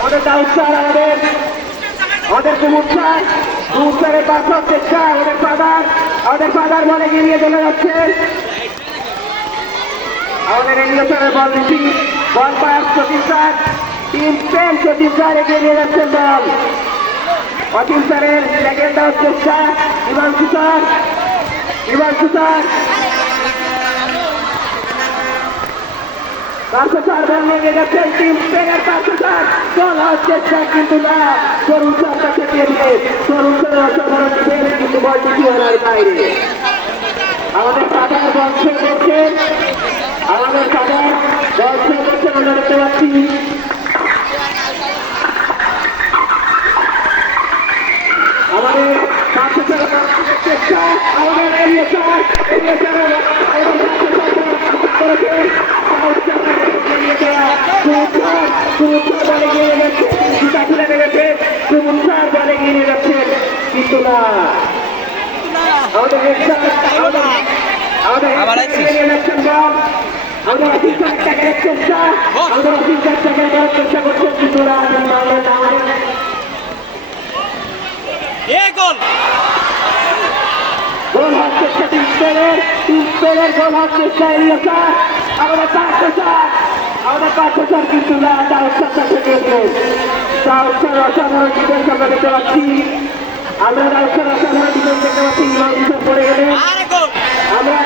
আমাদের দাউদ স্যার, আমাদের কুমুর স্যারের বাঁচার চেষ্টা, আমাদের ফাদার বলে এগিয়ে চলে যাচ্ছে। আমাদের এনজিও স্যারের ball receive, ball pass Satish sir, team Spain Satish sir এগিয়ে নিয়ে যাচ্ছেন বল। অতীন স্যারের সেকেন্ড আউট চেষ্টা, ইভানসু স্যার, পাঁচশো স্যার বল নিয়ে যাচ্ছেন টিম স্পেনের পাঁচশো স্যার, বল হওয়ার চেষ্টা কিন্তু না, তরুণ স্যার কাছে দিয়ে দিয়ে তরুণ স্যারের অসাধারণ ডিফেন্স কিন্তু বলটি সীমানার বাইরে। আমাদের ফাদার বল ছেড়ে করছেন, আমরা দেখতে পাচ্ছি। আমাদের চেষ্টা, আমাদের বলে গিয়ে যাচ্ছেন কিন্তু না, আমাদের আমাদের অফিসার টাকার চেষ্টা, আমাদের অফিসার টাকা করার চেষ্টা করছেন কিন্তু না। গোল হওয়ার চেষ্টা টিম স্পেনের গোল হওয়ার চেষ্টা এলিয়াসা, আমাদের পাঁচশো স্যার কিন্তু না, দাউদ স্যার কাছে গিয়েছেন। দাউদ স্যার অসাধারণ ডিফেন্স আমরা দেখতে পাচ্ছি, পড়ে গেলে আমরা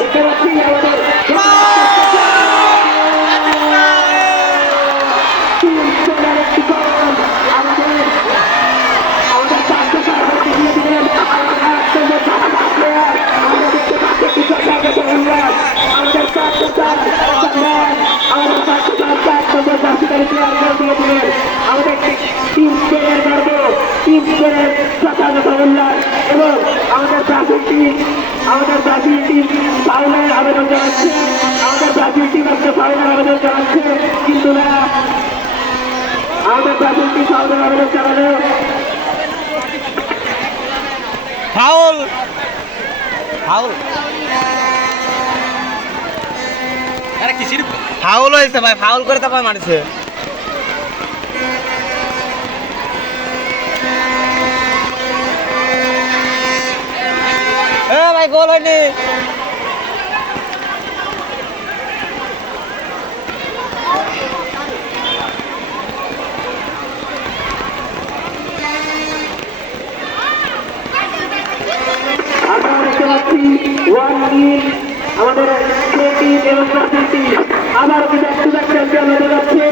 দেখতে পাচ্ছি আমাদের এবং আমাদের ব্রাজিল টিম ফাউলের আবেদন জানাচ্ছে, কিন্তু না, আমাদের ব্রাজিল টিম ফাউলের আবেদন জানালো। ফাউল হয়েছে ভাই, ফাউল করে তারপর মারছে। ভাই গোল হয়নি। আমরা দেখতে পাচ্ছি 1-0 আমাদের টিম এবং ব্রাজিল টিম আবার চ্যাম্পিয়ন হতে যাচ্ছে।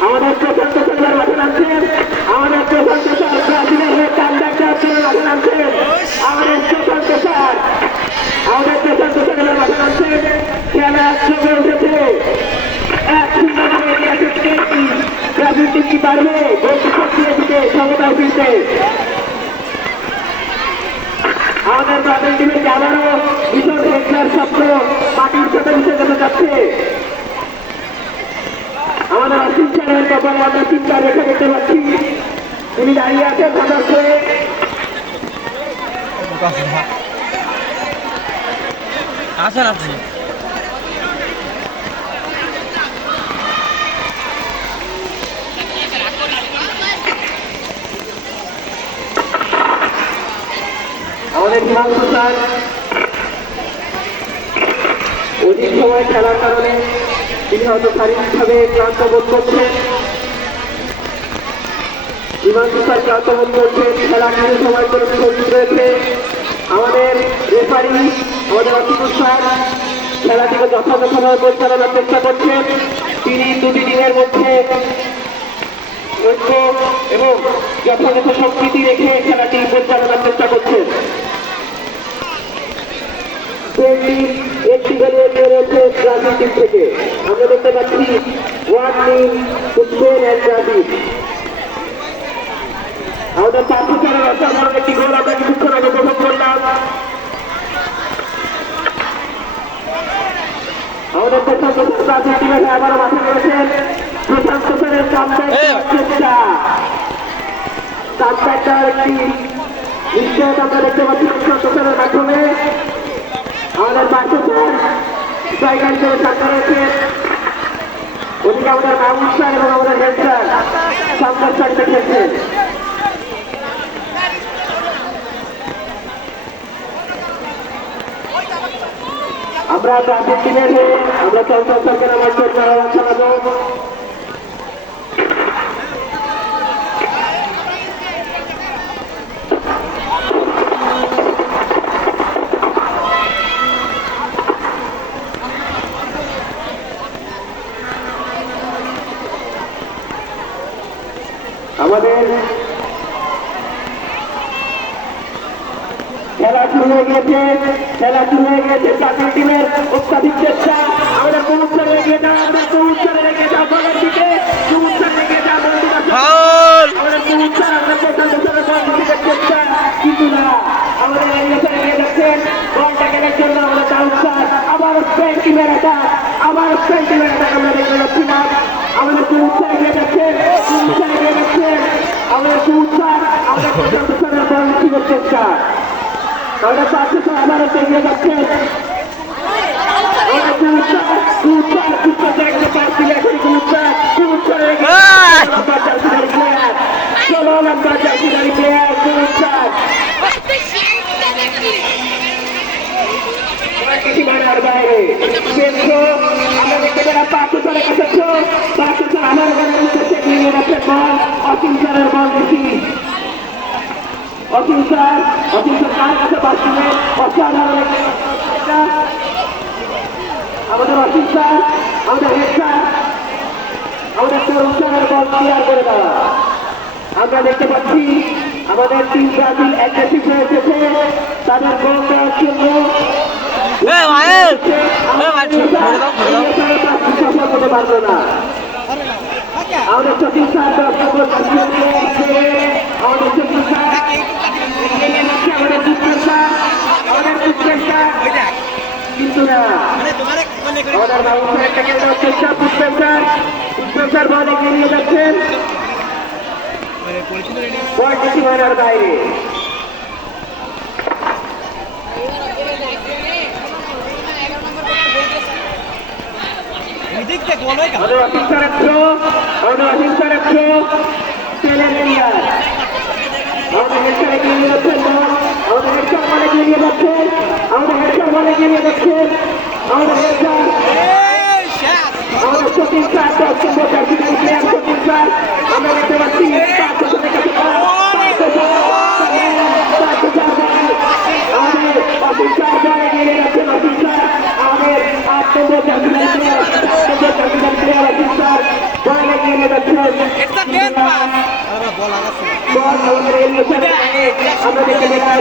আমাদের প্রশান্ত স্যার মাঠে নামছেন, ব্রাজিলের হয়ে কামব্যাক চ্যাম্পিয়ন মাঠে নামছেন, আমাদের প্রশান্ত স্যারের মাঠে নামছেন। খেলা জমে উঠেছে, ব্রাজিল টিম কি পারবে গোলটি সরিয়ে দিতে, সমতায় ফিরতে? আমাদের ব্রাজিল টিমের আবারও ভীষণ হেডলার শব্দ মাটির সাথে মিশে যেতে যাচ্ছে। আমাদের অসীম স্যারের কপালে আমরা চিন্তা রেখে দেখতে পাচ্ছি, তিনি দাঁড়িয়ে আছেন হঠাৎ করে। আসেন আপনি। আমাদের হিমাংশু স্যার অধিক সময় খেলার কারণে তিনি হয়তো শারীরিকভাবে ক্লান্ত বোধ করছেন। হিমাংশু স্যার ক্লান্ত বোধ করছেন, খেলা কিছু সময় করে স্থগিত রয়েছে। আমাদের রেফারি, আমাদের অসিকুর স্যার খেলাটিকে যথাযথভাবে পরিচালনার চেষ্টা করছেন। তিনি দুটি টিমের মধ্যে ঐক্য এবং যথাযথ সম্প্রীতি রেখে খেলাটি পরিচালনার চেষ্টা করছেন। একটি গোল এগিয়ে রয়েছে ব্রাজিল টিম থেকে। আমরা দেখতে পাচ্ছি 1-0 স্পেন এন্ড ব্রাজিল। আমাদের পাঁচশো চারের অসাধারণ একটি গোল আমরা কিছুক্ষণ আগে উপভোগ করলাম। আমাদের প্রশান্ত ব্রাজিল টিমের আবারও মাঠে রয়েছেন। প্রশান্ত স্যারের কামব্যাক চেষ্টা, একটি নিশ্চয়তা আমরা দেখতে পাচ্ছি প্রশান্ত স্যারের মাধ্যমে। আমাদের পাঁচশো জায়গা হিসেবে সামনে রয়েছে। ওদিকে আমাদের মাহমুদ স্যার এবং আমাদের হেড স্যার সামনের সাইডে খেলছেন। আমরা ট্রাফিক টিমের হয়ে আমরা চলচ্চিত্র স্যারকে আমার জন্য চালাবো। আমাদের খেলা শুরু হয়ে গিয়েছে, চাকরি টিমের অত্যাধিক চেষ্টা। আমাদের কবুতর এগিয়ে যাও, আমাদের কবুতর এগিয়ে যাও বলের দিকে, কবুতর এগিয়ে যাও বন্ধুরা। আমাদের কবুতর আমরা প্রশান্ত স্যারের বল দিকে চেষ্টা, কিন্তু না আমাদের এগিয়ে যাচ্ছেন বলটা গেলের জন্য আমাদের দাউদ স্যার আবার স্পেন টিমের অ্যাটাক, আমরা দেখতে পাচ্ছি না। আমাদের কবুতর এগিয়ে যাচ্ছেন, আমাদের কবুতর আমাদের প্রশান্ত স্যারের বল দিকে চেষ্টা। আমাদের পাশে আবারও এগিয়ে যাচ্ছে। অসীম স্যারের বল বেশি। অসীম স্যার কার কাছে পাচ্ছিলেন অসাধারণ আমাদের অসীম স্যার, আমাদের হেড স্যার, আমাদের তরুণ স্যারের বল ক্লিয়ার করে দেওয়া। আমরা দেখতে পাচ্ছি আমাদের টিম ব্রাজিল অ্যাগ্রেসিভ হয়ে এসেছে তাদের গোল দেওয়ার জন্য। সফল হতে পারবে না। আমাদের সচিন স্যার আমাদের সচিন স্যার আমাদের কিন্তু না আমাদের বাবুর একটা খেলতে চেষ্টা পুষ্পেন স্যার বল এগিয়ে নিয়ে যাচ্ছেন সীমানার বাইরে। আমাদের অফিসারের থ্রো, তেলের এরিয়া আমাদের হেডসার এগিয়ে নিয়ে যাচ্ছেন, আমাদের হেডসার বল এগিয়ে নিয়ে যাচ্ছেন, আমাদের সচিন স্যার সচিন স্যার আমরা দেখতে পাচ্ছি আমাদের অফিস স্যার বল এগিয়ে নিয়ে যাচ্ছেন, অফিস স্যার আমাদের আমরা দেখতে পেলাম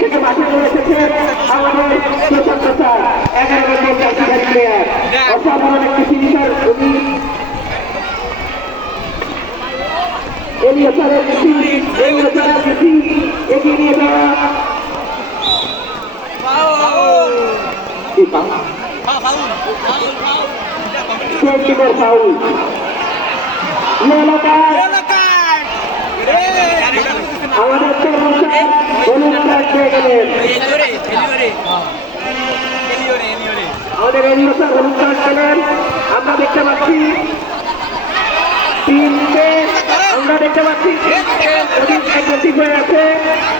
থেকে মাঠে এসেছে আমাদের প্রশান্ত স্যার 11 নম্বর প্লেয়ার অসাধারণ একটি ফিনিশার। উনি এলিয়া স্যারের এগিয়ে নিয়ে যাওয়া ফাউল আমাদের আমাদের এলিয়া স্যার হলুদ কার্ড পেলেন। আমরা দেখতে পাচ্ছি আমরা দেখতে পাচ্ছি হয়ে আছে।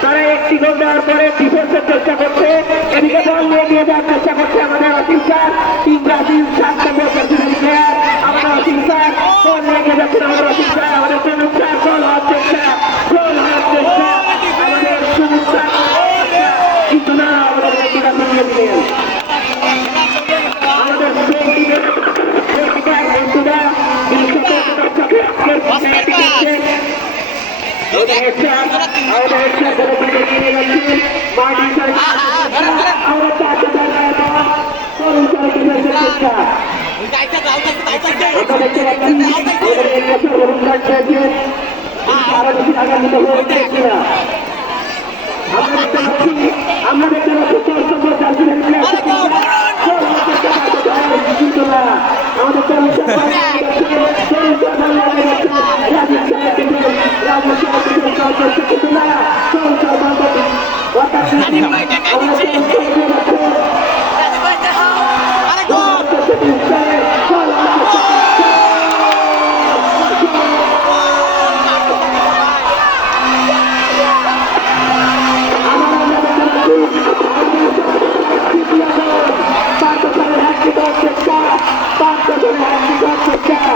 তারা একটি গোল দেওয়ার পরে ডিফেন্সের চেষ্টা করছে, এদিকে বল নিয়ে যাওয়ার চেষ্টা করছে আমাদের অসীম স্যার। টিম ব্রাজিল 7 নম্বর প্লেয়ার আমাদের অসীম স্যার বল নিয়ে যাচ্ছেন, আমাদের অসীম স্যার আমাদের তরুণ স্যার গোল হওয়ার চেষ্টা আমাদের সবুজ স্যার, কিন্তু না আমাদের ব্যক্তিগত নিয়ে দিলেন আমাদের বন্ধুরা আমরা দেখতে পাচ্ছি আমরা